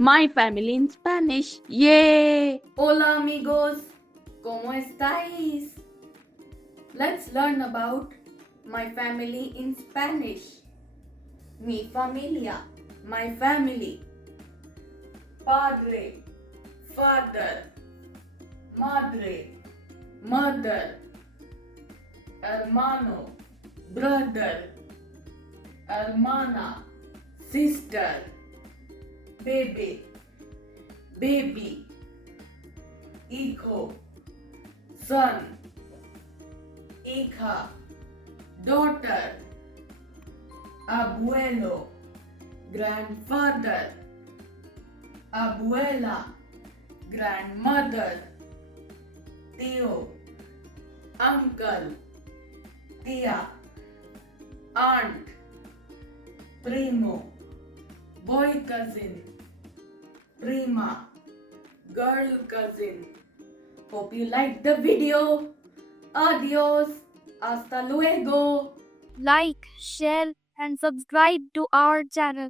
My family in Spanish. Yay! Hola amigos, ¿cómo estáis? Let's learn about my family in Spanish. Mi familia, my family. Padre, father. Madre, mother. Hermano, brother. Hermana, sister. Baby, baby. Hijo, son. Hija, daughter. Abuelo, grandfather. Abuela, grandmother. Tío, uncle. Tía, aunt. Primo, boy cousin. Prima, girl cousin. Hope you liked the video. Adios. Hasta luego. Like, share, and subscribe to our channel.